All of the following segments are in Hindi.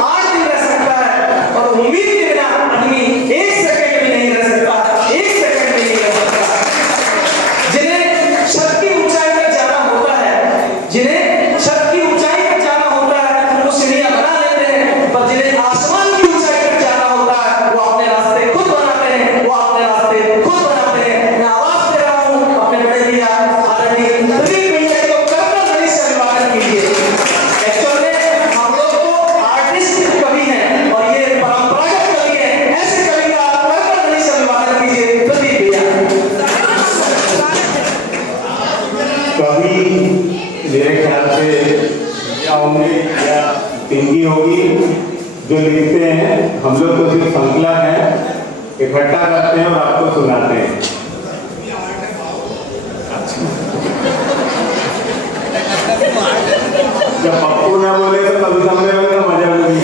8 दिन रह सकता है, और उम्मीद के बिना आदमी 1 सेकंड भी नहीं रह सकता, 1 सेकंड भी नहीं रह सकता। जिन्हें छत की ऊंचाई तक जाना होता है, जिन्हें छत की ऊंचाई तक जाना होता है, वो सीढ़ियां बना लेते हैं, पर जिन्हें आसमान की ऊंचाई तक जाना होता है, वो अपने रास्ते खुद बनाते हैं, वो अपने रास्ते खुद बनाते हैं। मैं आवाज दे रहा हूं अपने बड़े भैया आदरणीय प्रदीप भैया को करकल ध्वनि से अभिवादन कीजिए। एक्चुअल में हम लोग तो आर्टिस्ट कवि हैं और ये परंपरागत कवि हैं, ऐसे कवि का करकल ध्वनि से अभिवादन कीजिए प्रदीप भैया। कवि मेरे ख्याल से या होंगे या इनकी होगी जो लिखते हैं। हम लोग तो सिर्फ संकलन है, इकट्ठा करते हैं और आपको सुनाते हैं। जब पप्पू ना बोले तो कभी समझने में तो मजा नहीं।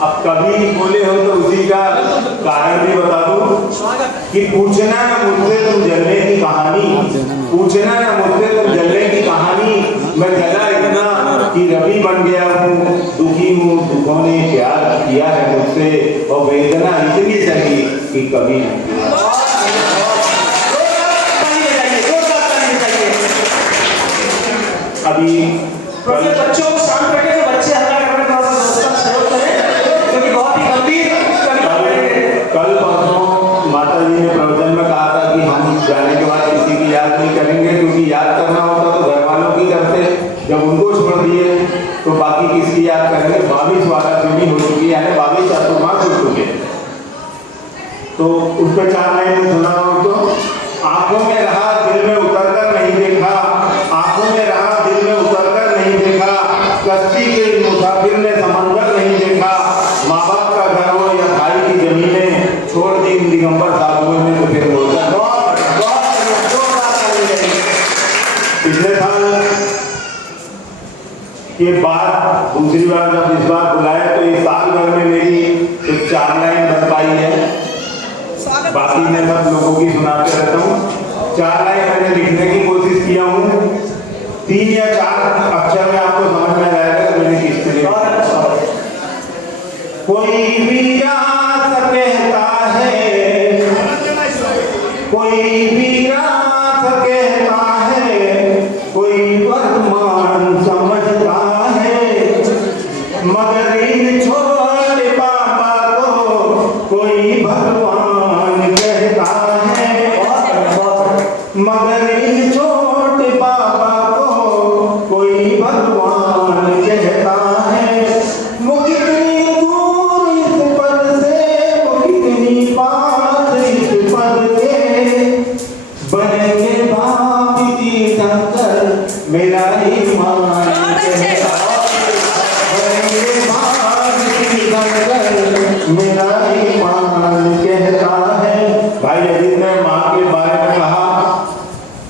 अब कभी बोले हो तो उसी का कारण भी बता दूं कि पूछना ना मुझसे तुम जलने की कहानी, पूछना ना मुझसे तुम जलने की कहानी। मैं जला इतना कि रवि बन गया हूँ, दुखी हूँ, दुखों ने प्यार किया है मुझसे, और वेदना इतनी सही कि कभी अभी बच्चों को शांत रखें, तो बच्चे हल्ला करने का व्यवस्था सहयोग करें, क्योंकि बहुत ही गंभीर कल परसों माता जी ने प्रवचन में कहा था कि हम जाने के बाद किसी की याद नहीं करेंगे, क्योंकि याद करना होता तो घर वालों की करते, जब उनको छोड़ दिए तो बाकी किसकी याद करेंगे। 22 वाराणसी हो चुकी है, यानी 22 चातुर्मास हो चुके हैं। तो उस पर 4 लाइन सुना हो तो आंखों में रहा दिल में उतर कर नहीं देखा, आंखों में रहा दिल में उतर कर नहीं देखा, कश्ती के मुसाफिर ने समंदर नहीं देखा, माँ बाप का घर हो या भाई की जमीनें छोड़ दी इन दिगंबर साधुओं ने तो फिर बोलता। पिछले साल के बाद दूसरी बार जब इस बार बुलाया तो इस साल भर में मेरी सिर्फ 4 लाइन बन पाई है, बाकी मैं सब लोगों की सुनाते रहता हूँ। 4 लाइन मैंने लिखने की कोशिश किया हूँ, 3 या 4 अक्षर में आपको समझ में आएगा तो मैंने किस तरह। कोई भी रात कहता है, कोई भी रात कहता है, कोई वर्तमान समझता है, मगर इन छोटे पापा को कोई भगवान कहता है, मगर इन छोटे पापा को कोई भगवान कहता है। वो कितनी दूर इस पद से, वो कितनी पास इस पद के, बनेंगे बाप की टक्कर मेरा ईमान कहता है, बनेंगे बाप की टक्कर मेरा ईमान कहता है। भाई अजीत ने माँ के बारे में कहा,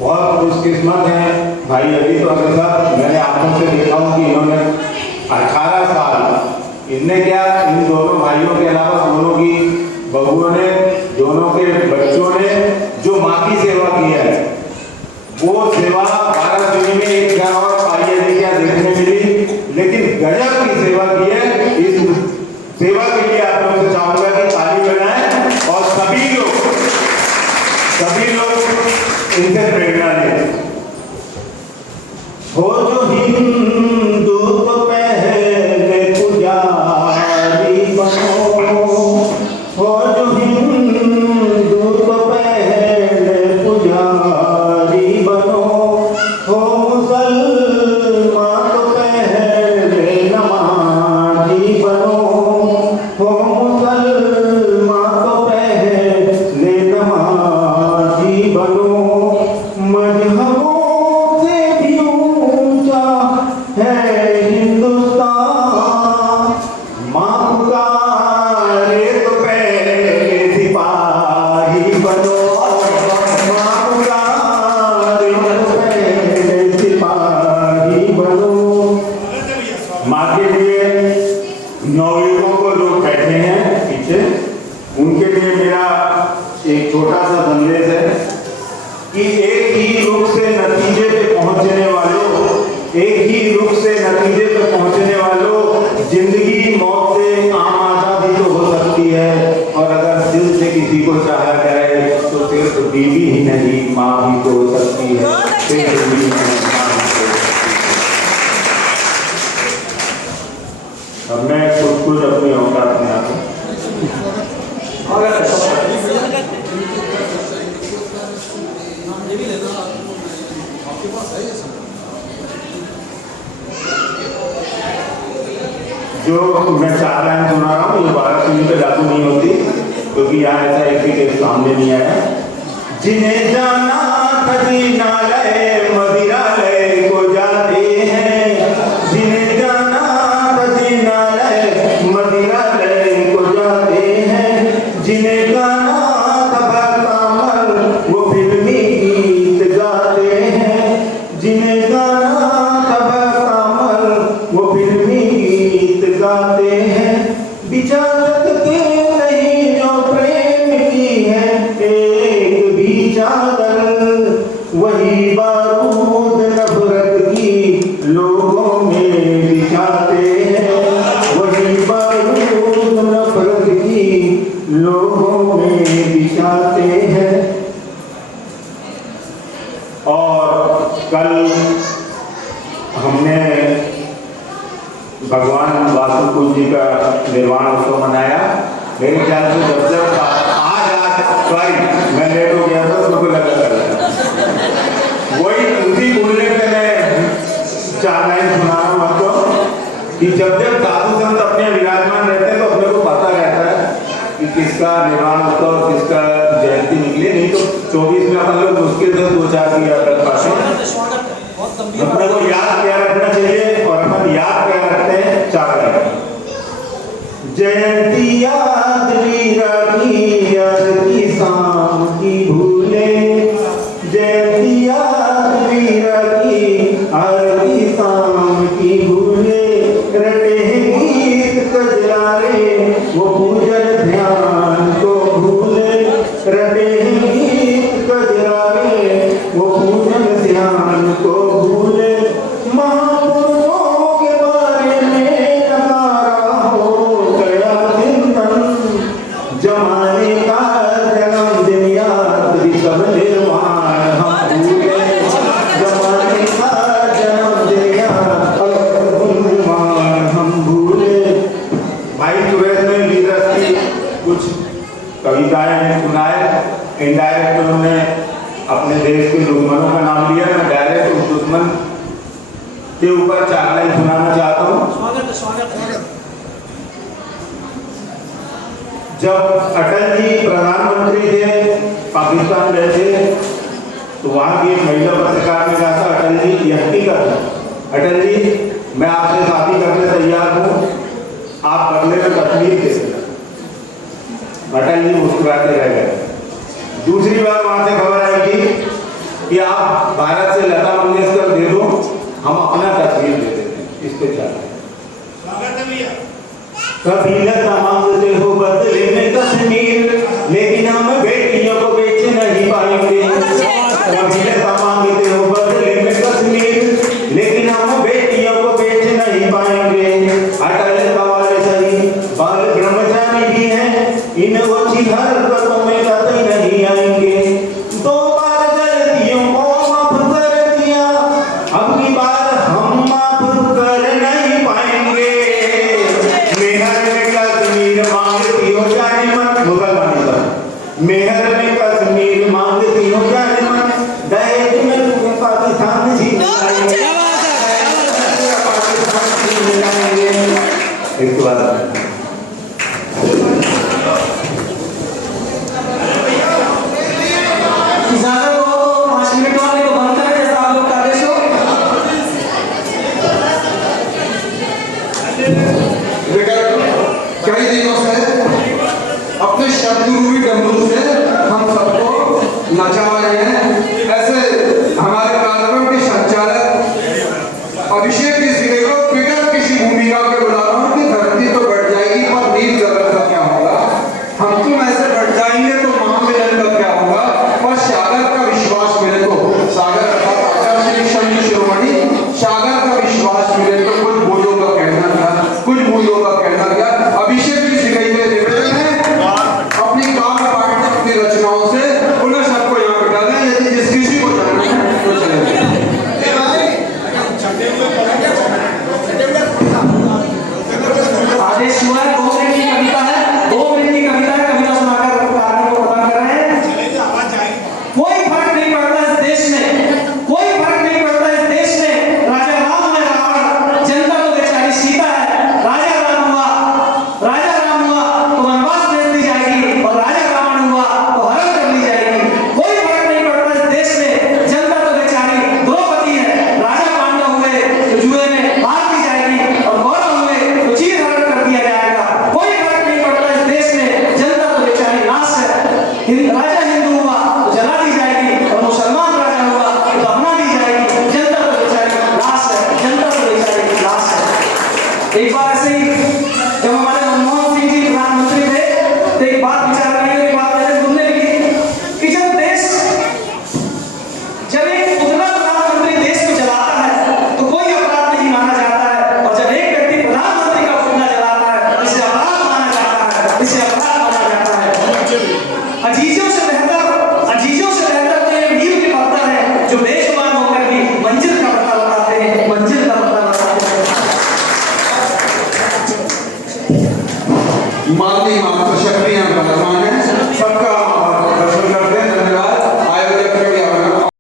बहुत खुशकिस्मत है भाई अजीत और साहब। मैंने आंखों से देखा हूँ कि इन्होंने 18 साल, इनने क्या, इन दोनों भाइयों के अलावा दोनों की बहुओं ने, दोनों के बच्चों ने जो माँ की सेवा की है, वो सेवा वाराणसी में एक जगह और पाई क्या देखने मिली, लेकिन गजब की सेवा की है। इस सेवा के लिए आप लोगों से चाहूंगा कि ताली बजाएं और सभी लोग इनसे प्रेरणा लें। हो जो हिंदू तो पहले पुजारी बनो, हो जो हिंदू तो पहले पुजारी बनो, हो मुसलमान तो पहले नमाजी बनो, हो मुसलमान तो पहले नमाजी बनो। मजहबों से भी ऊंचा है कि एक ही रुख से नतीजे पे पहुंचने वालों, एक ही रुख से नतीजे पे पहुंचने वालों, जिंदगी मौत से आमादा भी तो हो सकती है। और अगर दिल से किसी को चाहा जाए तो सिर्फ बीवी ही नहीं, माँ भी तो हो सकती है। सिर्फ बीवी नहीं, माँ भी तो हो सकती है। अब मैं खुद अपनी औकात में आता हूँ। जो मैं 4 लाइन सुना रहा हूँ ये 12 पीढ़ी पे लागू नहीं होती, क्योंकि यहाँ ऐसा एक भी केस सामने नहीं आया। जिन्हें जाना खजीनालय मदिरालय को जाते हैं, जिन्हें जाना खजीनालय मदिरालय को जाते हैं, जिन्हें गाना तबा कामल वो फिल्मी गीत गाते हैं, जिन्हें गाना तबा कामल वो फिल्मी गीत गाते हैं। बिचारत के नहीं जो प्रेम की है एक भी चादर, वही बारूद नफरत की लोगों में बिछाते हैं, वही बारूद नफरत की लोगों में बिछाते हैं। और कल हमने भगवान वासुदेव जी का निर्वाण उत्सव मनाया। मेरे ख्याल से जब आज मैं लेट हो गया था तो लगा कर वही उसी बोलने पे मैं 4 लाइन सुना रहा हूँ आपको कि जब साधु संत अपने विराजमान रहते हैं तो अपने को पता रहता है कि किसका निर्वाण उत्सव, किसका जयंती निकली। नहीं तो 24 में अपन लोग मुश्किल से 2-4 की याद रख पाते। अपने को याद क्या रखना चाहिए और अपन याद क्या रखते हैं 4 लाइन। जयंती याद वीरा की आरती शाम की भूले, जयंती याद वीरा की आरती शाम की भूले, रटे गीत कजरारे वो पूजन ध्यान को भूले, रटे गीत कजरारे वो पूजन ध्यान को भूले। महापुरुषों के बारे में नकारा हो गया चिंतन, जमाने का जन्मदिन याद भी सब निर्वाण हम भूले, जमाने का जन्मदिन याद निर्वाण हम भूले। भाई सुरेश ने लीडर्स की कुछ कविताएं सुनाए। इनडायरेक्ट उन्होंने अपने देश के दुश्मनों का नाम लिया। मैं डायरेक्ट उस दुश्मन के ऊपर 4 लाइन सुनाना चाहता हूँ। जब अटल जी प्रधानमंत्री थे, पाकिस्तान गए थे, तो वहां की एक महिला पत्रकार ने कहा था अटल जी ये हकीकत, अटल जी मैं आपसे शादी करने तैयार हूँ, आप बदले में तकलीफ दे। अटल जी मुस्कुराते रह गए। दूसरी बार वहां से खबर आई थी कि आप भारत से लता मंगेशकर दे दो, हम अपना तस्वीर दे देते हैं। इस पे चल कभी लता मांगते हो बदले में कश्मीर, लेकिन हम बेटियों को बेच नहीं पाएंगे। कभी लता मांगते हो बदले में कश्मीर, लेकिन हम बेटियों को बेच नहीं पाएंगे। अटल कवाले सही बाल ब्रह्मचारी भी हैं, इन ओछी हरकतों में कतई नहीं आएंगे। 2 बार गलतियों को माफ कर दिया, अब की बार हम माफ कर नहीं पाएंगे। मेहर में कश्मीर मांगती हो जाने मन, मुगल वाली बात। मेहर में कश्मीर मांगती हो जाने मन, दहेज में तुम्हें पाकिस्तान छीन लाएंगे। एक बात कई दिनों से अपने शब्दरूपी डमरू से हम सबको नचा रहे हैं। ऐसे हमारे कार्यक्रम के संचालक अभिषेक जी सिंह को बिना किसी भूमिका के बुला रहा हूँ कि धरती तो बढ़ जाएगी और नील गगन का क्या होगा। हम तुम ऐसे बढ़ जाएंगे तो महामिलन का क्या होगा और सागर का विश्वास फर्क नहीं पड़ता